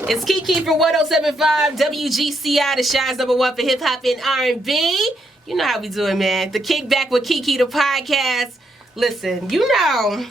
It's Keke from 107.5 WGCI, the Shine's #1 for hip hop and R&B. You know how we do it, man. The Kickback with Keke, the podcast. Listen, you know,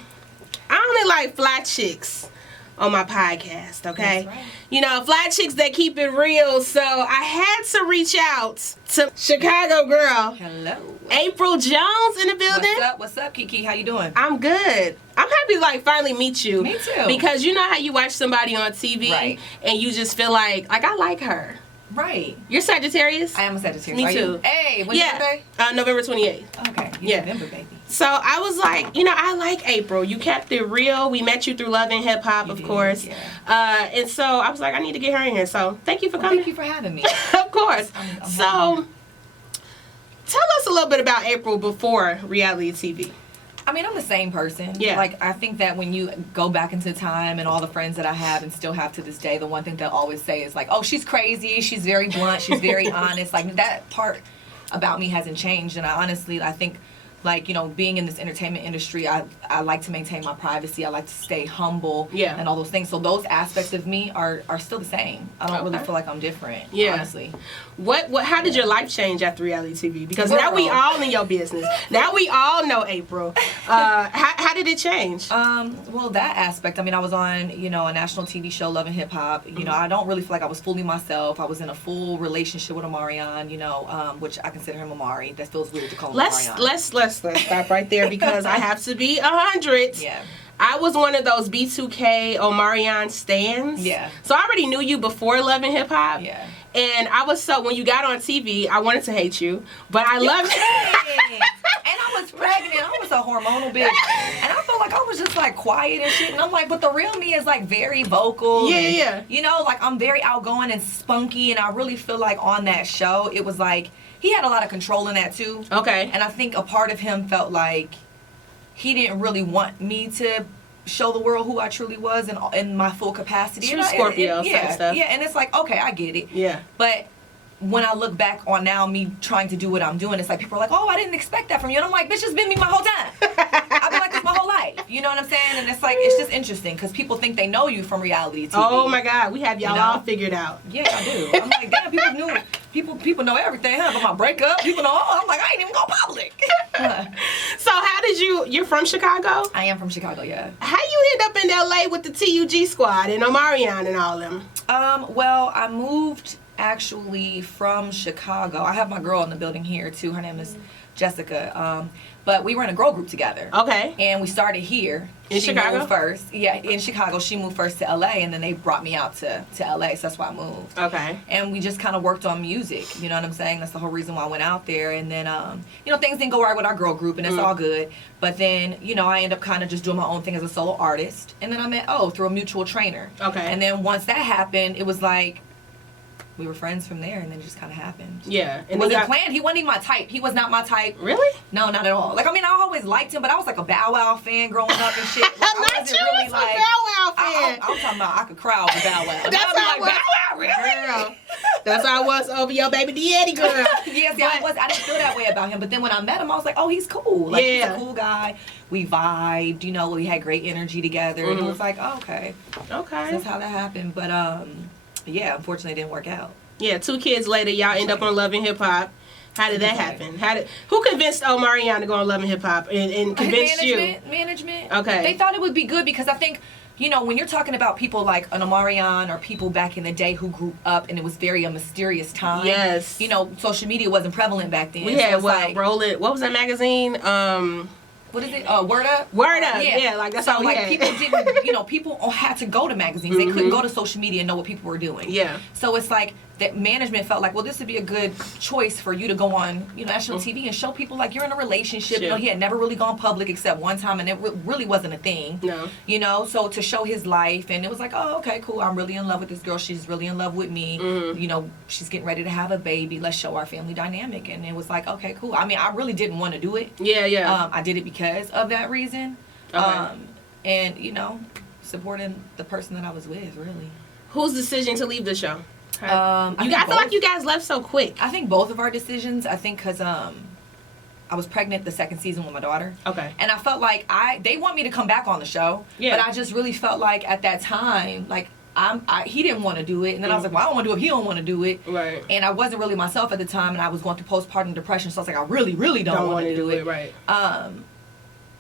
I only like fly chicks on my podcast, okay? That's right. You know, fly chicks that keep it real. So I had to reach out to Chicago girl. Hello. Apryl Jones in the building. What's up, Keke? How you doing? I'm good. I'm happy to finally meet you. Me too. Because you know how you watch somebody on TV, right, and you just feel like I like her. Right. You're Sagittarius? I am a Sagittarius. Me too. Hey, when's your birthday? November 28th. Okay. Yeah. November, baby. So I was like, you know, I like Apryl. You kept it real. We met you through Love and Hip Hop, of course. Yeah. And so I was like, I need to get her in here. So thank you for coming. Thank you for having me. Of course. I'm so tell us a little bit about Apryl before reality TV. I mean, I'm the same person. Yeah. Like, I think that when you go back into time and all the friends that I have and still have to this day, the one thing they'll always say is like, oh, she's crazy, she's very blunt, she's very honest. Like, that part about me hasn't changed. And I think, like, you know, being in this entertainment industry, I like to maintain my privacy. I like to stay humble, and all those things. So those aspects of me are still the same. I don't really feel like I'm different, honestly. How did your life change after reality TV? Because now we all in your business. Now we all know Apryl. How did it change? Well, that aspect. I mean, I was on, you know, a national TV show, Love and Hip Hop. You know, I don't really feel like I was fooling myself. I was in a full relationship with Omarion, you know, which I consider him Amari. That feels weird to call him Omarion. Let's stop right there because I have to be 100. Yeah. I was one of those B2K Omarion stans. Yeah. So I already knew you before Love and Hip Hop. Yeah. And I was when you got on TV, I wanted to hate you, but I loved you. And I was pregnant. I was a hormonal bitch. And I felt like I was just like quiet and shit. And I'm like, but the real me is like very vocal. Yeah, and, yeah. You know, like I'm very outgoing and spunky. And I really feel like on that show, it was like, he had a lot of control in that too. Okay. And I think a part of him felt like he didn't really want me to show the world who I truly was in my full capacity. True Scorpio stuff. Yeah, and it's like, okay, I get it. Yeah. But when I look back on now me trying to do what I'm doing, it's like people are like, oh, I didn't expect that from you. And I'm like, bitch, it's been me my whole time. I've been like this my whole life. You know what I'm saying? And it's like, it's just interesting because people think they know you from reality TV. Oh my God, we have y'all all figured out. Yeah, I do. I'm like, damn, people know everything, huh? About my breakup, people know, I'm like, I ain't even go public. So how did you're from Chicago? I am from Chicago, yeah. How you end up in LA with the TUG squad and Omarion and all them? Well, I moved actually from Chicago. I have my girl in the building here too. Her name is Jessica. But we were in a girl group together. Okay. And we started here. In Chicago? Moved first. Yeah, in Chicago. She moved first to LA, and then they brought me out to LA, so that's why I moved. Okay. And we just kind of worked on music, you know what I'm saying? That's the whole reason why I went out there. And then, you know, things didn't go right with our girl group, and it's all good. But then, you know, I ended up kind of just doing my own thing as a solo artist. And then I met through a mutual trainer. Okay. And then once that happened, it was like, we were friends from there, and then it just kind of happened. Yeah. And it wasn't planned. He wasn't even my type. He was not my type. Really? No, not at all. Like, I mean, I always liked him, but I was like a Bow Wow fan growing up and shit. Like, I wasn't really like a Bow Wow fan. I'm talking about I could cry over Bow Wow. That's how I was. Bow Wow, really? Girl. That's how I was over your baby daddy, girl. Yes, I didn't feel that way about him. But then when I met him, I was like, oh, he's cool. Like, he's a cool guy. We vibed. You know, we had great energy together. And it was like, oh, okay. Okay. So that's how that happened. But, yeah, unfortunately, it didn't work out. Yeah, 2 kids later, y'all end up on Love and Hip Hop. How did that happen? Who convinced Omarion to go on Love and Hip Hop and convinced you? Management. Okay. They thought it would be good because I think, you know, when you're talking about people like an Omarion or people back in the day who grew up and it was very a mysterious time. Yes. You know, social media wasn't prevalent back then. We had Roll It. What was that magazine? What is it? Word Up? Word Up. Yeah, like that's all we had. People didn't, you know, people had to go to magazines. They couldn't go to social media and know what people were doing. Yeah. So it's like that management felt like, well, this would be a good choice for you to go on, you know, national TV and show people like you're in a relationship. You know, he had never really gone public except one time, and it really wasn't a thing. No. You know, so to show his life, and it was like, oh, okay, cool. I'm really in love with this girl. She's really in love with me. You know, she's getting ready to have a baby. Let's show our family dynamic. And it was like, okay, cool. I mean, I really didn't want to do it. Yeah, yeah. I did it because of that reason. Okay. And, you know, supporting the person that I was with, really. Whose decision to leave the show? I feel like you guys left so quick. I think both of our decisions. I think because I was pregnant the second season with my daughter. Okay. And I felt like they want me to come back on the show. Yeah. But I just really felt like at that time, like he didn't want to do it, and then I was like, well, I don't want to do it if he don't want to do it. Right. And I wasn't really myself at the time, and I was going through postpartum depression, so I was like, I really, really don't want to do it. Right.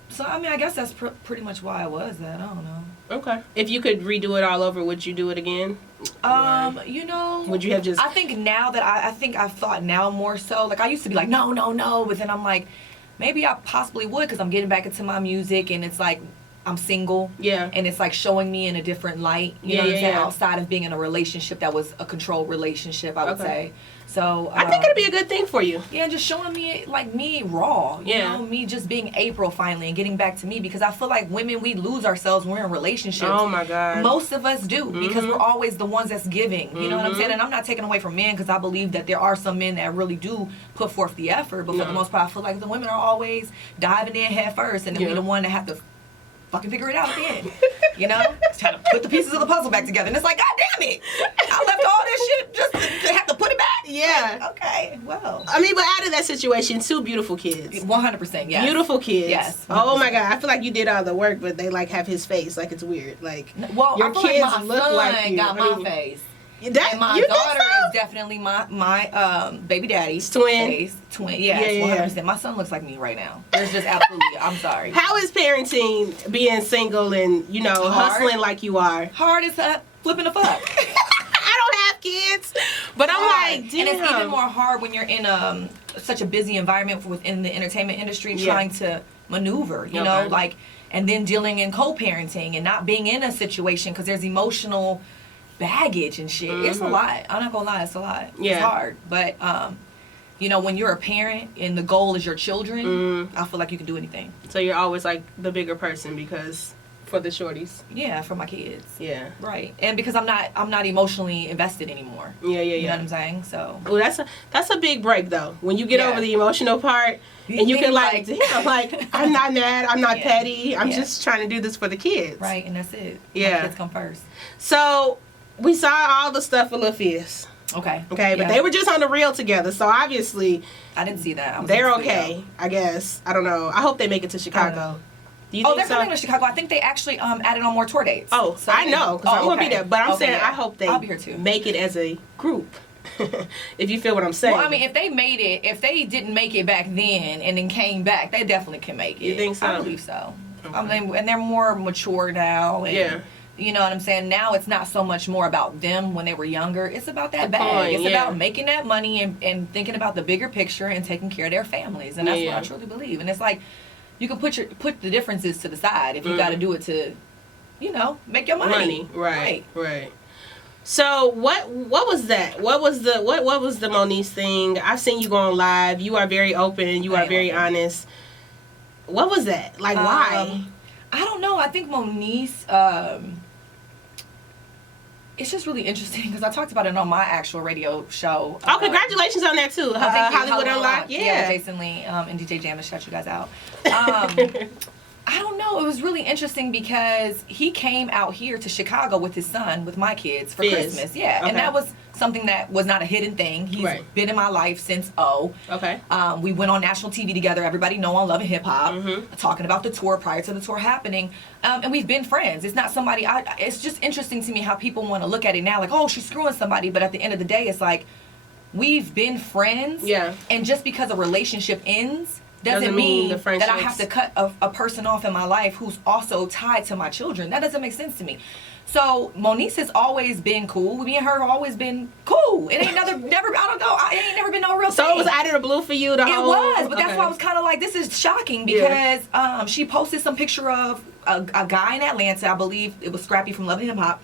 So, I mean, I guess that's pretty much why I was that. I don't know. Okay. If you could redo it all over, would you do it again? You know, would you have just... I think now that I think I've thought now more so. Like, I used to be like, no, but then I'm like, maybe I possibly would, because I'm getting back into my music, and it's like, I'm single. Yeah. And it's like showing me in a different light. You know what I'm saying? Outside of being in a relationship that was a controlled relationship, I would say. So I think it'd be a good thing for you. Yeah, just showing me like me raw. You know, me just being Apryl finally and getting back to me, because I feel like women, we lose ourselves when we're in relationships. Oh my God. Most of us do, because we're always the ones that's giving. You know what I'm saying? And I'm not taking away from men, because I believe that there are some men that really do put forth the effort, but for the most part, I feel like the women are always diving in head first, and then we the one that have to fucking figure it out at the end. You know? Trying to put the pieces of the puzzle back together. And it's like, God damn it! I left all this shit just to have to put it back? Yeah. Like, okay, well. I mean, but out of that situation, 2 beautiful kids. 100%, yes. Beautiful kids. Yes. 100%. Oh my God. I feel like you did all the work, but they like have his face. Like, it's weird. Like, well, your I feel kids like my look son like you. got my face. That, and my daughter is definitely my baby daddy's twin. Face. Twin, yes, 100%. My son looks like me right now. There's just absolutely, I'm sorry. How is parenting, being single and, you know, hustling like you are? Hard as flipping the fuck. I don't have kids, but I'm like, damn. And it's even more hard when you're in such a busy environment within the entertainment industry, trying to maneuver, you know, like, and then dealing in co-parenting and not being in a situation, because there's emotional baggage and shit. It's a lot. I'm not gonna lie, it's a lot. It's hard, but you know, when you're a parent and the goal is your children, I feel like you can do anything. So you're always like the bigger person, because for the shorties. Yeah, for my kids. Yeah. Right. And because I'm not emotionally invested anymore. Yeah. You know what I'm saying? So. Well, that's a big break though. When you get over the emotional part, and you can like I'm not mad, I'm not petty, I'm just trying to do this for the kids. Right, and that's it. Yeah. My kids come first. So we saw all the stuff with Lil Fizz. Okay, but they were just on the reel together, so obviously I didn't see that. They're okay, I guess. I don't know. I hope they make it to Chicago. Do you think they're coming to Chicago. I think they actually added on more tour dates. Oh, so I know, because I'm going to be there. But I'm saying I hope they I'll be here too. Make it as a group. If you feel what I'm saying. Well, I mean, if they didn't make it back then and then came back, they definitely can make it. You think so? I believe so. Okay. I mean, and they're more mature now. And, you know what I'm saying? Now it's not so much more about them when they were younger. It's about that bag. It's about making that money and thinking about the bigger picture and taking care of their families. And that's what I truly believe. And it's like, you can put the differences to the side if you got to do it to, you know, make your money. Right. So what was that? What was the Moniece thing? I've seen you go on live. You are very open. You are very honest. What was that? Like, why? I don't know. I think Moniece, it's just really interesting because I talked about it on my actual radio show. Oh, congratulations on that too. Hollywood Unlocked. Yeah, Jason Lee and DJ Jam to shout you guys out. I don't know. It was really interesting because he came out here to Chicago with his son, with my kids, for Christmas. Yeah, and that was something that was not a hidden thing. He's been in my life since we went on national TV together. Everybody know on Love and Hip Hop, talking about the tour prior to the tour happening. And we've been friends. It's not somebody, it's just interesting to me how people want to look at it now like, oh, she's screwing somebody. But at the end of the day, it's like, we've been friends. Yeah. And just because a relationship ends, doesn't mean that I have to cut a person off in my life who's also tied to my children. That doesn't make sense to me. So Moniece has always been cool. Me and her have always been cool. It ain't never I don't know. It ain't never been no real thing. So it was out of the blue for you? It was, but that's why I was kind of like, this is shocking because she posted some picture of a guy in Atlanta. I believe it was Scrappy from Love and Hip Hop.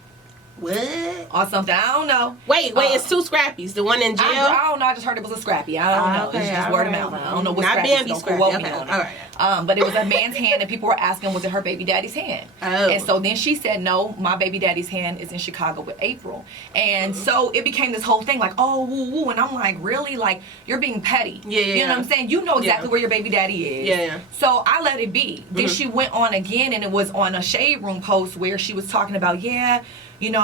What? Or something. I don't know. Wait, it's 2 Scrappies. The one in jail? I don't know. I just heard it was a Scrappy. I don't know. It's just word of mouth. I don't know what Scrappy is. Don't quote me on it. But it was a man's hand, and people were asking, was it her baby daddy's hand? Oh. And so then she said, no, my baby daddy's hand is in Chicago with Apryl. And so it became this whole thing like, oh, woo, woo. And I'm like, really? Like, you're being petty. You know what I'm saying? You know exactly where your baby daddy is. Yeah. So I let it be. Then she went on again, and it was on a Shade Room post where she was talking about, you know,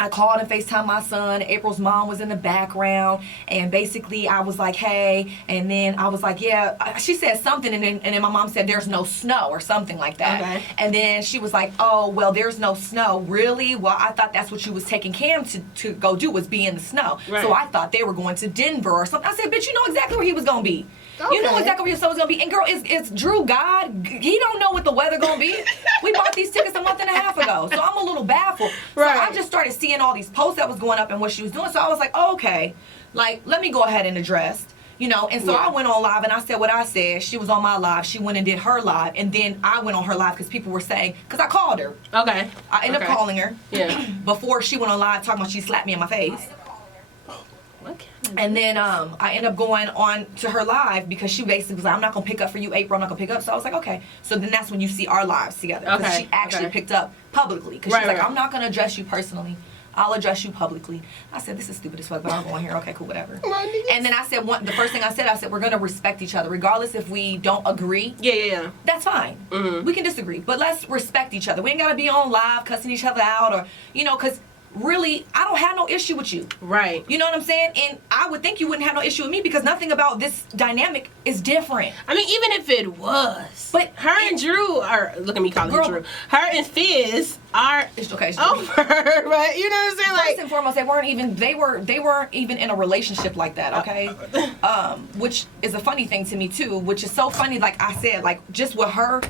I called and FaceTimed my son. April's mom was in the background, and basically I was like, hey, and then I was like, yeah, she said something, and then my mom said there's no snow or something like that. Okay. And then she was like, oh, well, there's no snow. Really? Well, I thought that's what you was taking Cam to go do, was be in the snow. Right. So I thought they were going to Denver or something. I said, bitch, you know exactly where he was going to be. Okay. You know exactly where your son was going to be. And girl, it's Drew God. He don't know what the weather going to be. We bought these tickets a month and a half ago. So I'm a little baffled. Right. So I just started seeing all these posts that was going up and what she was doing. So I was like, oh, okay, like, let me go ahead and address, you know. And so Yeah. I went on live and I said what I said. She was on my live. She went and did her live. And then I went on her live because people were saying, because I called her. Okay. I ended up calling her. Yeah. Before she went on live talking about she slapped me in my face. Okay. And then I ended up going on to her live because she basically was like, I'm not going to pick up for you, April. I'm not going to pick up. So I was like, okay. So then that's when you see our lives together. Because Okay, she actually okay. picked up publicly. Because Right, she's like, right. I'm not going to address you personally. I'll address you publicly. I said, this is stupid as fuck, but I'm going here. Okay, cool, whatever. And then I said, the first thing I said, we're going to respect each other. Regardless if we don't agree, Yeah. that's fine. Mhm. We can disagree. But let's respect each other. We ain't got to be on live cussing each other out or, you know, because really, I don't have no issue with you. Right. You know what I'm saying? And I would think you wouldn't have no issue with me because nothing about this dynamic is different. I mean, even if it was, But her and Drew are, look at me calling Girl. him Drew. Her and Fizz are It's okay. It's over, right? You know what I'm saying? First Like, and foremost, they weren't even in a relationship like that, okay? Which is a funny thing to me too, which is so funny, like I said, like just with her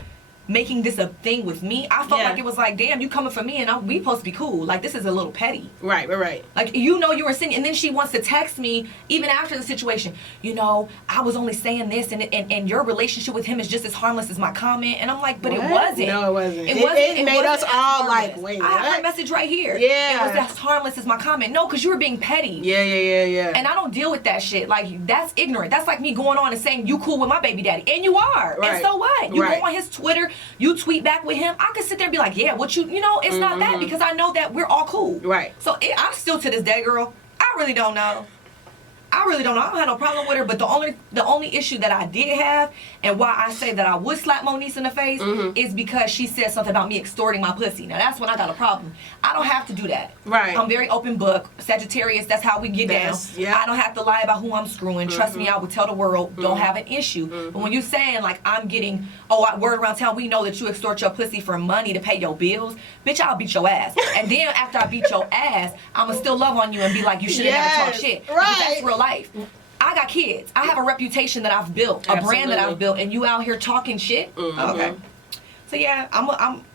making this a thing with me, I felt Yeah. like it was like, damn, you coming for me and we supposed to be cool. Like this is a little petty. right. Like, you know you were singing, and then she wants to text me, even after the situation, you know, I was only saying this, and your relationship with him is just as harmless as my comment. And I'm like, but What? it wasn't. No, it wasn't. It It made wasn't us as all harmless. like, wait, I have what? her message right here. Yeah. It was as harmless as my comment. No, because you were being petty. Yeah. And I don't deal with that shit. Like, that's ignorant. That's like me going on and saying, you cool with my baby daddy. And you are. Right. And so what? You Right. go on his Twitter, you tweet back with him. I could sit there and be like, yeah, what you know, it's not that, because I know that we're all cool. Right. So I still, to this day, girl, I really don't know. I don't have no problem with her, but the only issue that I did have, and why I say that I would slap Moniece in the face, is because she said something about me extorting my pussy. Now that's when I got a problem. I don't have to do that. Right. I'm very open book. Sagittarius, that's how we get down. Yeah. I don't have to lie about who I'm screwing. Trust me, I would tell the world, don't have an issue. But when you're saying, like, I'm getting, word around town, we know that you extort your pussy for money to pay your bills, bitch, I'll beat your ass. And then after I beat your ass, I'ma still love on you and be like, you should have never talked shit. Because Right. that's real life. I got kids. I have a reputation that I've built, a brand that I've built, and you out here talking shit. Okay. So yeah, I'm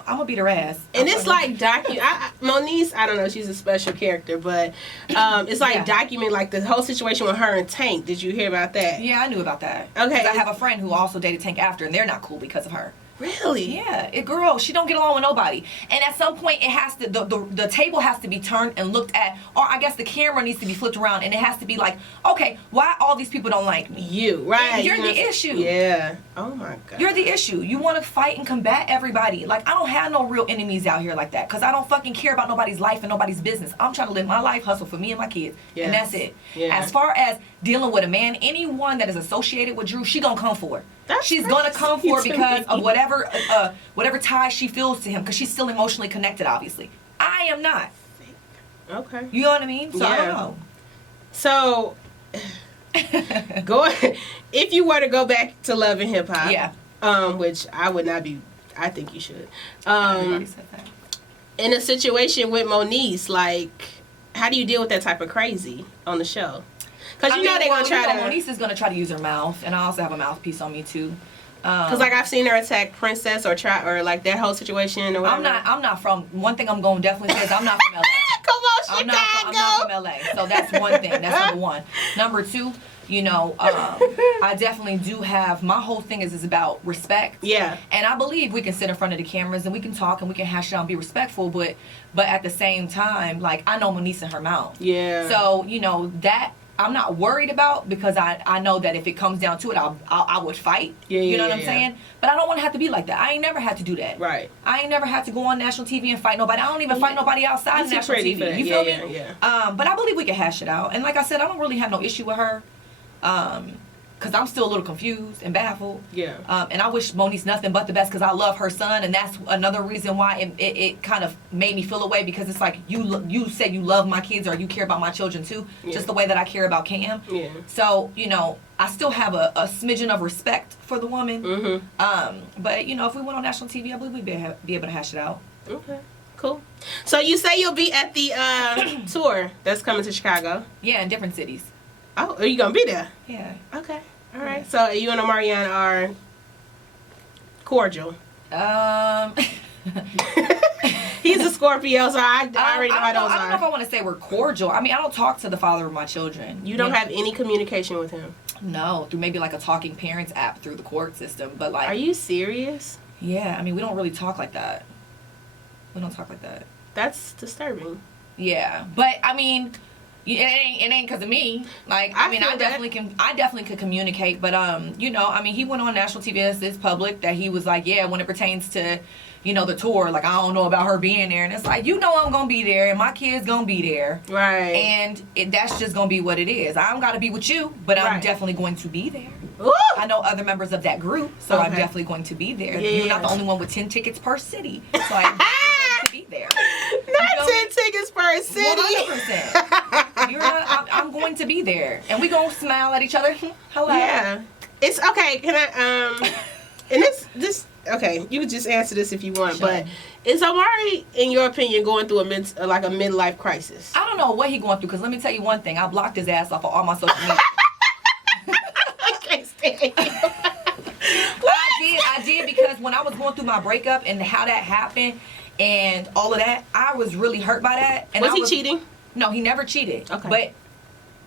gonna beat her ass. And it's like Moniece, I don't know, she's a special character, but it's like document like the whole situation with her and Tank. Did you hear about that? Yeah, I knew about that. Okay. 'Cause I have a friend who also dated Tank after, and they're not cool because of her. Really? Yeah, girl, she don't get along with nobody. And at some point, it has to, the table has to be turned and looked at, or I guess the camera needs to be flipped around, and it has to be like, okay, why all these people don't like me? You, right. You're You the know, issue. Yeah. Oh my God. You're the issue. You want to fight and combat everybody. Like, I don't have no real enemies out here like that, because I don't fucking care about nobody's life and nobody's business. I'm trying to live my life, hustle for me and my kids. Yes. And that's it. Yeah. As far as dealing with a man, anyone that is associated with Drew, she gonna come for it. She's gonna come for it because of whatever tie she feels to him, because she's still emotionally connected, obviously. I am not. Okay. You know what I mean? So I don't know. So, if you were to go back to Love and Hip Hop, which I would not be, I think you should. Everybody said that. In a situation with Moniece, like, how do you deal with that type of crazy on the show? Because you know they're gonna try to. Moniece is gonna try to use her mouth, and I also have a mouthpiece on me too. Because like I've seen her attack Princess or like that whole situation or whatever. I'm not from. One thing I'm going to definitely say is I'm not from LA. Come on, Chicago. I'm not from LA. So that's one thing. That's number one. Number two, you know, I definitely do have, my whole thing is about respect. Yeah. And I believe we can sit in front of the cameras and we can talk and we can hash it out and be respectful, but at the same time, like, I know Moniece in her mouth. Yeah. So, you know, that I'm not worried about, because I know that if it comes down to it, I would fight. Yeah, you know yeah, what I'm saying? But I don't want to have to be like that. I ain't never had to do that. Right. I ain't never had to go on national TV and fight nobody. I don't even fight nobody outside of national TV. You feel me? Yeah. But I believe we can hash it out. And like I said, I don't really have no issue with her. because I'm still a little confused and baffled. Yeah. And I wish Monique's nothing but the best because I love her son, and that's another reason why it kind of made me feel away, because it's like you said you love my kids or you care about my children too, just the way that I care about Cam. Yeah. So, you know, I still have a smidgen of respect for the woman. Mm-hmm. But, you know, if we went on national TV, I believe we'd be able to hash it out. Okay. Cool. So you say you'll be at the tour that's coming to Chicago? Yeah, in different cities. Oh, are you gonna be there? Yeah. Okay. All right. So you and Omarion are cordial. He's a Scorpio, so I already know how those I don't know if are. I want to say we're cordial. I mean, I don't talk to the father of my children. You don't have any communication with him? No, through maybe like a talking parents app through the court system. But like, Are you serious? yeah, I mean, we don't really talk like that. We don't talk like that. That's disturbing. Yeah, but I mean, it ain't because of me. Like, I mean, I definitely could communicate. But you know, I mean, he went on national TV. It's public that he was like, yeah, when it pertains to, you know, the tour, like, I don't know about her being there, and it's like, you know, I'm gonna be there, and my kids gonna be there, Right. and that's just gonna be what it is. I don't gotta be with you, but I'm Right. definitely going to be there. Ooh. I know other members of that group, so I'm Okay. definitely going to be there. Yeah. You're not the only one with 10 tickets per city, so I'm definitely going to be there. Not 10 tickets per city. 100%. I'm going to be there, and we gonna smile at each other. Hello. Yeah. It's okay. Can I and this okay, you can just answer this if you want, Sure. but is Omari, in your opinion, going through a midlife crisis? I don't know what he going through, because let me tell you one thing. I blocked his ass off of all my social media. I can't stand you. I did because when I was going through my breakup and how that happened and all of that, I was really hurt by that. And Was he cheating? No, he never cheated. Okay.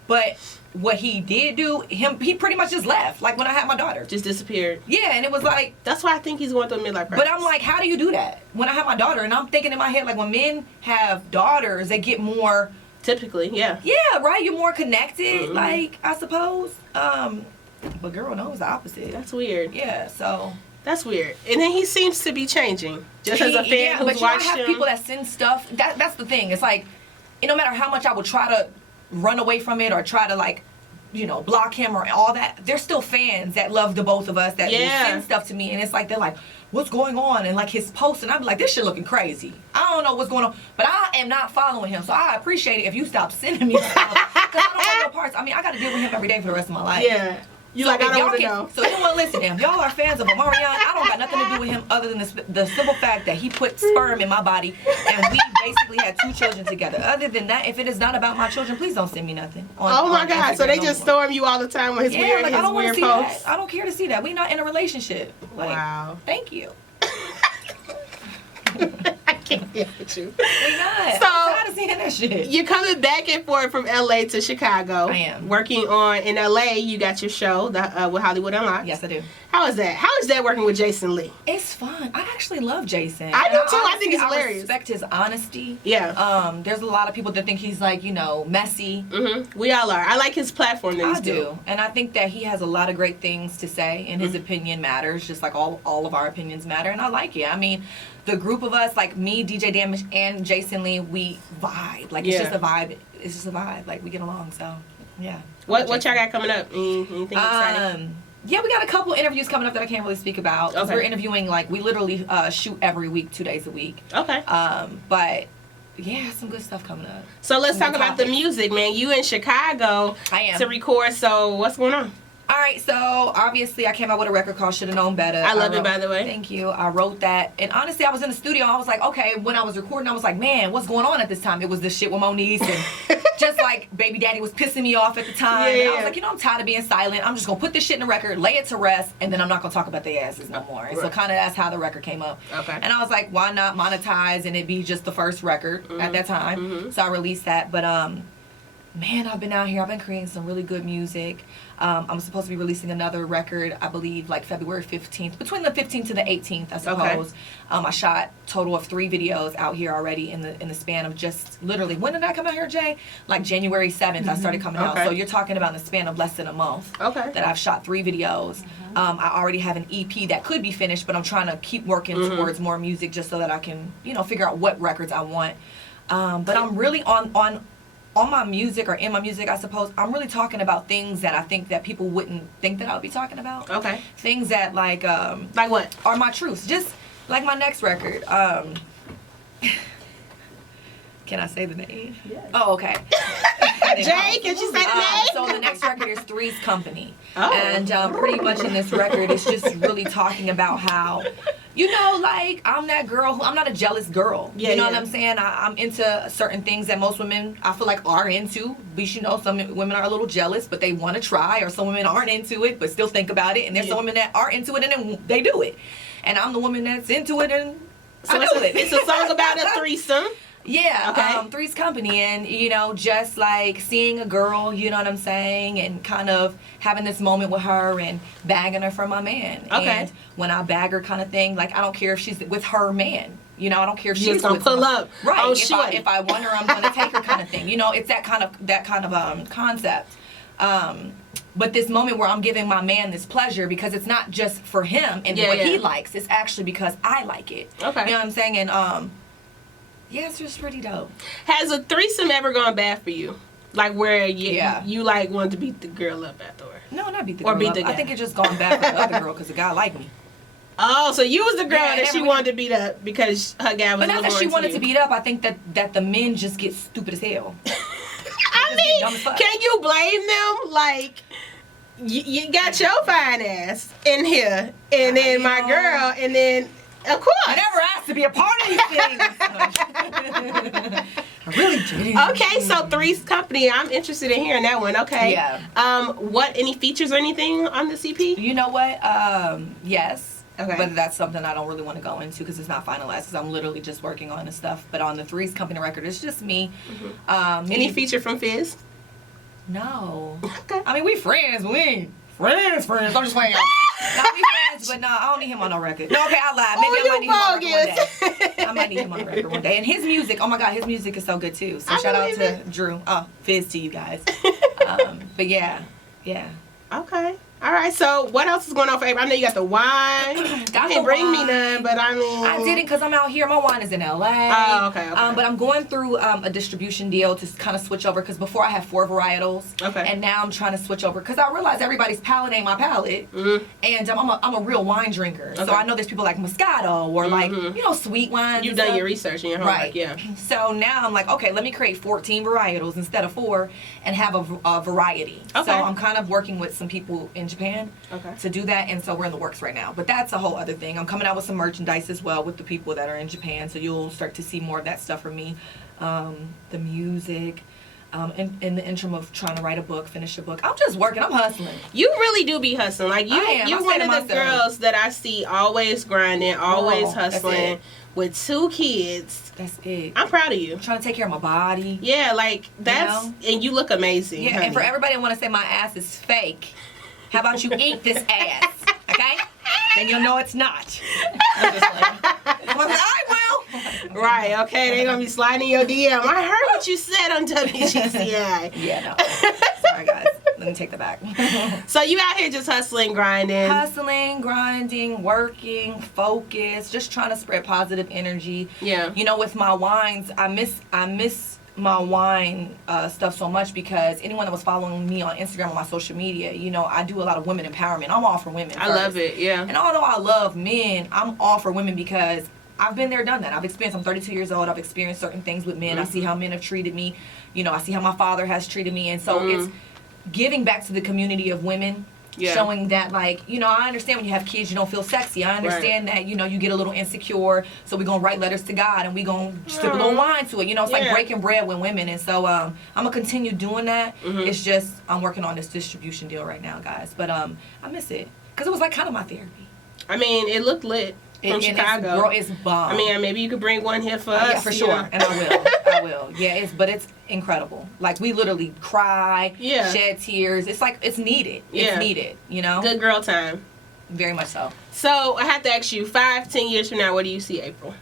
But what he did do, he pretty much just left. Like when I had my daughter. Just disappeared. Yeah, and it was like, That's why I think he's going through a midlife crisis. but I'm like, how do you do that? When I have my daughter, and I'm thinking in my head, like when men have daughters, they get more, typically, yeah. yeah, right? You're more connected, Mhm. like, I suppose. But girl, no, it was the opposite. That's weird. Yeah, so. That's weird. And then he seems to be changing. Just as a fan Yeah, who's but you know, I watched have him. people that send stuff. That's the thing. It's like, no matter how much I would try to run away from it or try to, like, you know, block him or all that, there's still fans that love the both of us that will send stuff to me, and it's like they're like, what's going on? And like his post, and I'm like, this shit looking crazy. I don't know what's going on, but I am not following him, so I appreciate it if you stop sending me stuff, because I don't want no parts. I mean, I got to deal with him every day for the rest of my life. Yeah. You like, I don't want to know. So you want to listen, if y'all are fans of Omarion, I don't got nothing to do with him other than the simple fact that he put sperm in my body, and we basically had 2 children together. Other than that, if it is not about my children, please don't send me nothing. Oh my God! So they just storm you all the time with his weird, like, I don't want to see posts. that. I don't care to see that. We not in a relationship. Like, Wow. Thank you. I can't deal with you. We not. So- I'm tired of seeing that shit. You're coming back and forth from LA to Chicago. I am. Working on, in LA, you got your show with Hollywood Unlocked. Yes, I do. How is that? How is that working with Jason Lee? It's fun. I actually love Jason. I do And too. I think he's honestly, hilarious. I respect his honesty. Yeah. There's a lot of people that think he's like, you know, messy. Mm-hmm. We all are. I like his platform that he's I do. And I think that he has a lot of great things to say, and his opinion matters, just like all of our opinions matter, and I like it. I mean, the group of us, like me, DJ Damage, and Jason Lee, we vibe. Like, it's just a vibe. It's just a vibe. Like, we get along, so, yeah. What y'all got coming up? Anything exciting? Yeah, we got a couple interviews coming up that I can't really speak about. 'Cause Okay. we're interviewing, like, we literally shoot every week, 2 days a week. Okay. But, yeah, some good stuff coming up. So let's Some talk good about the topics. music, man. You in Chicago I am. to record, so what's going on? All right, so obviously I came out with a record called Shoulda Known Better. I love it, by the way. Thank you. I wrote that. And honestly, I was in the studio. I was like, okay, when I was recording, I was like, man, what's going on at this time? It was this shit with Monique. And just like Baby Daddy was pissing me off at the time. And I was like, you know, I'm tired of being silent. I'm just going to put this shit in the record, lay it to rest, and then I'm not going to talk about their asses no more. And so kind of that's how the record came up. Okay. And I was like, why not monetize and it be just the first record at that time? So I released that. But, man, I've been out here. I've been creating some really good music. I'm supposed to be releasing another record, I believe, like February 15th. Between the 15th to the 18th, I suppose. I shot a total of 3 videos out here already in the span of just literally, when did I come out here, Jay? Like January 7th, I started coming out. So you're talking about in the span of less than a month that I've shot 3 videos. I already have an EP that could be finished, but I'm trying to keep working towards more music just so that I can, you know, figure out what records I want. But I'm really on on my music or in my music, I suppose, I'm really talking about things that I think that people wouldn't think that I would be talking about. Okay. Things that like what? Are my truths. Just like my next record. Can I say the name? Yes. Oh, okay. Jay, can you say the name? So the next record is Three's Company. Oh. And pretty much in this record, it's just really talking about how, you know, like, I'm that girl I'm not a jealous girl. Yeah, you know what I'm saying? I'm into certain things that most women, I feel like, are into. But, you know, some women are a little jealous, but they want to try. Or some women aren't into it, but still think about it. And there's some women that are into it, and then they do it. And I'm the woman that's into it, and So I do it. it's a song about a threesome. Yeah, okay. Three's Company, and, you know, just like seeing a girl, you know what I'm saying, and kind of having this moment with her and bagging her for my man. Okay. And when I bag her kind of thing, like, I don't care if she's with her man. You know, I don't care if she's just gonna with pull someone. up. Right. Oh, if I want her, I'm gonna take her kind of thing. You know, it's that kind of concept. But this moment where I'm giving my man this pleasure because it's not just for him and what he likes. It's actually because I like it. Okay. You know what I'm saying? And yeah, it's just pretty dope. Has a threesome ever gone bad for you? Like where you like wanted to beat the girl up afterward? No, not beat the Or girl beat up. the guy. I think it just gone bad for the other girl because the guy liked me. Oh, so you was the girl Yeah, that she wanted to beat up because her guy was. But not that she wanted to beat. beat up. I think that the men just get stupid as hell. I get dumb as mean, fuck. can you blame them? Like, you got your fine ass in here, and then You my know. girl, and then of course. I never asked to be a part of these things. I really didn't. Okay, so Three's Company. I'm interested in hearing that one. Okay. Yeah. What? Any features or anything on the CP? You know what? Yes. Okay. But that's something I don't really want to go into because it's not finalized. Because I'm literally just working on the stuff. But on the Three's Company record, it's just me. Mm-hmm. Any feature from Fizz? No. Okay. I mean, we friends. We ain't friends. I'm just playing. No, we friends, but no, I don't need him on no record. No, okay, I lied. Maybe I might need him on a record one day. I might need him on a record one day. And his music, oh my God, his music is so good too. So shout out to Drew. Oh, Fizz to you guys. But yeah. Okay. All right. So what else is going on for April? I know you got the wine. You didn't bring me none, but I mean. I didn't because I'm out here. My wine is in LA. Oh, okay. But I'm going through a distribution deal to kind of switch over because before I had 4 varietals. Okay. And now I'm trying to switch over because I realize everybody's palate ain't my palate. Mm-hmm. And I'm a real wine drinker. Okay. So I know there's people like Moscato or like, you know, sweet wines. You've done your research in your homework, right. Yeah. So now I'm like, okay, let me create 14 varietals instead of 4 and have a variety. Okay. So I'm kind of working with some people in Japan to do that, and so we're in the works right now. But that's a whole other thing. I'm coming out with some merchandise as well with the people that are in Japan, so you'll start to see more of that stuff from me. The music, in the interim of trying to write a book, finish a book. I'm just working. I'm hustling. You really do be hustling. Like I am. you're I one say of to the myself, girls that I see always grinding, always that's hustling it. with 2 kids. That's it. I'm proud of you. I'm trying to take care of my body. Yeah, like that's and you look amazing. Yeah, honey. and for everybody that want to say my ass is fake, how about you eat this ass, okay? Then you'll know it's not. I'm just like, I will. Right, okay, they're gonna be sliding in your DM. I heard what you said on WGCI. Yeah, no. Sorry, guys. Let me take that back. So you out here just hustling, grinding. Hustling, grinding, working, focus, just trying to spread positive energy. Yeah. You know, with my wines, I miss my wine stuff so much because anyone that was following me on Instagram or my social media, you know, I do a lot of women empowerment. I'm all for women. I love it, yeah. And although I love men, I'm all for women because I've been there, done that. I've experienced, I'm 32 years old, I've experienced certain things with men. I see how men have treated me. You know, I see how my father has treated me. And so it's giving back to the community of women. Yeah. Showing that, like, you know, I understand when you have kids, you don't feel sexy. I understand that, you know, you get a little insecure. So we're going to write letters to God and we're going to sip a little wine to it. You know, it's like breaking bread with women. And so I'm going to continue doing that. It's just I'm working on this distribution deal right now, guys. But I miss it because it was like kind of my therapy. I mean, it looked lit. From Chicago. It's bomb. I mean, maybe you could bring one here for us. Yeah, for sure. Know? And I will. Yeah, but it's incredible. Like, we literally cry, shed tears. It's like, it's needed. It's needed, you know? Good girl time. Very much so. So, I have to ask you, 5-10 years from now, what do you see April?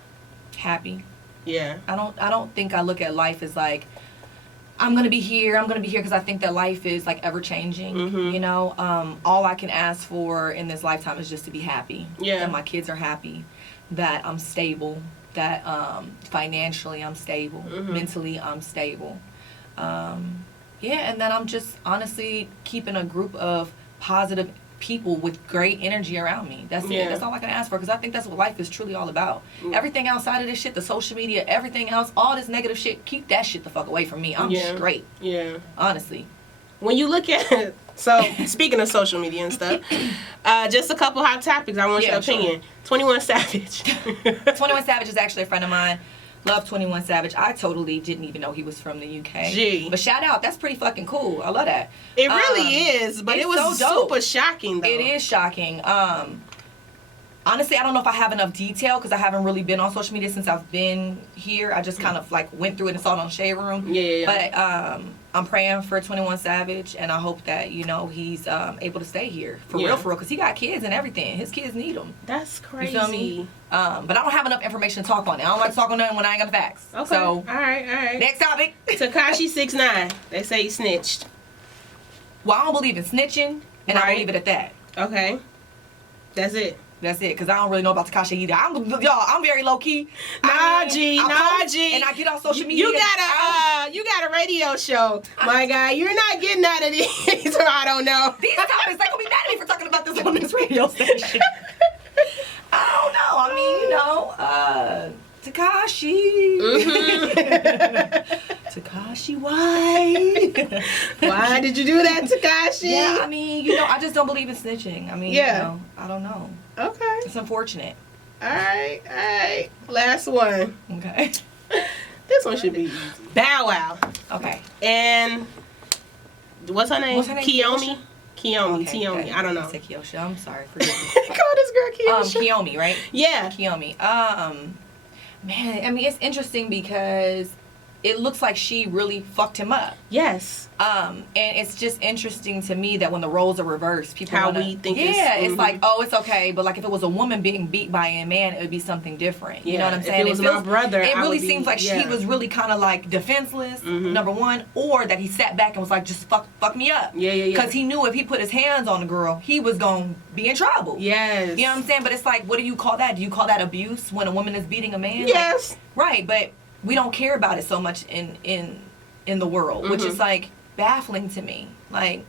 Happy. Yeah. I don't think I look at life as like, I'm going to be here because I think that life is like ever changing, you know? All I can ask for in this lifetime is just to be happy. Yeah. That my kids are happy, that I'm stable, that financially I'm stable, mentally I'm stable. Yeah, and then I'm just honestly keeping a group of positive people with great energy around me. That's it. That's all I can ask for, because I think that's what life is truly all about. Everything outside of this shit, the social media, everything else, all this negative shit, keep that shit the fuck away from me. I'm straight. Yeah. Honestly. When you look at, so speaking of social media and stuff, just a couple hot topics. I want your opinion. 21 Savage. 21 Savage is actually a friend of mine. Love 21 Savage. I totally didn't even know he was from the UK. Gee. But shout out. That's pretty fucking cool. I love that. It really is, but it was so super shocking, though. It is shocking. Honestly, I don't know if I have enough detail because I haven't really been on social media since I've been here. I just kind of like went through it and saw it on Shade Room. But I'm praying for 21 Savage, and I hope that, you know, he's able to stay here for real, because he got kids and everything. His kids need him. That's crazy. You feel me? But I don't have enough information to talk on it. I don't like to talk on nothing when I ain't got the facts. Okay. So, all right. Next topic. Tekashi 6ix9ine. They say he snitched. Well, I don't believe in snitching, and I leave it at that. Okay. That's it. That's it, because I don't really know about Tekashi either. I'm very low key. Nah, G. And I get on social media. You got a radio show, my guy. You're not getting out of these. I don't know. These topics, they gonna be mad at me for talking about this on this radio station. I don't know. I mean, you know, Tekashi. Tekashi, why? Why did you do that, Tekashi? Yeah, I mean, you know, I just don't believe in snitching. I mean, you know, I don't know. Okay. It's unfortunate. All right. Last one. Okay. This one should be easy. Bow Wow. Okay. And what's her name? Kiyomi. Kiyomi. I don't know. I said Kiyosha. I'm sorry. Forgive me. Call this girl Kiyosha. Kiyomi, right? Yeah. Kiyomi. Man, I mean, it's interesting because it looks like she really fucked him up. Yes. And it's just interesting to me that when the roles are reversed, people we think it's like, oh, it's okay, but like if it was a woman being beat by a man, it would be something different. You know what I'm saying? If it was my brother, it really seems like she was really kind of like defenseless, number one, or that he sat back and was like, just fuck me up. Yeah. Because he knew if he put his hands on the girl, he was gonna be in trouble. Yes. You know what I'm saying? But it's like, what do you call that? Do you call that abuse when a woman is beating a man? Yes. Like, right, but we don't care about it so much in the world, which is like baffling to me. Like,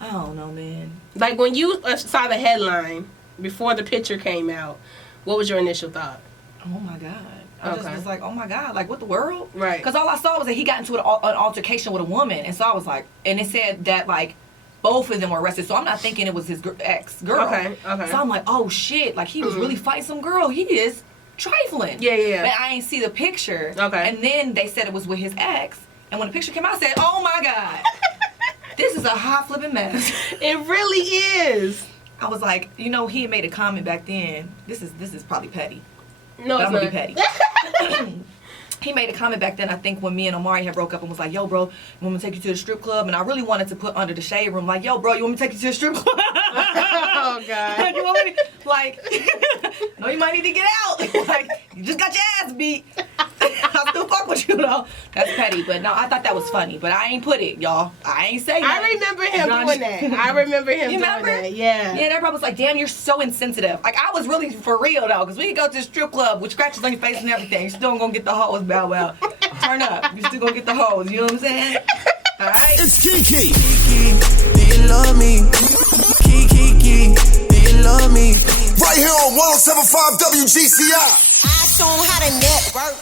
I don't know, man. Like when you saw the headline before the picture came out, what was your initial thought? Oh my God. I just was like, oh my God, like what the world? Right. Because all I saw was that he got into an altercation with a woman, and so I was like, and it said that like both of them were arrested, so I'm not thinking it was his ex-girl. Okay. So I'm like, oh shit, like he was really fighting some girl. He is trifling. Yeah. But I ain't see the picture. Okay. And then they said it was with his ex. And when the picture came out, I said, oh my God. This is a hot flipping mess. It really is. I was like, you know, he had made a comment back then. This is probably petty. No, but it's I'm not. gonna be petty. He made a comment back then, I think, when me and Omari had broke up, and was like, yo, bro, you want me to take you to the strip club? And I really wanted to put under the Shade Room, like, yo, bro, you want me to take you to the strip club? Oh, God. You want me to, like, no, you might need to get out. Like, you just got your ass beat. I still fuck with you, though. That's petty. But no, I thought that was funny. But I ain't put it, y'all. I ain't say that. I remember him doing that. I remember him doing that. Yeah. Yeah, everybody was like, damn, you're so insensitive. Like, I was really for real, though. Because we could go to the strip club with scratches on your face and everything. You're still gonna get the hoes, Bow Wow. Turn up. You're still gonna get the hoes. You know what I'm saying? All right. It's Keke. Keke, do you love me? Keke, do you love me? Right here on 107.5 WGCI. I show 'em how to network.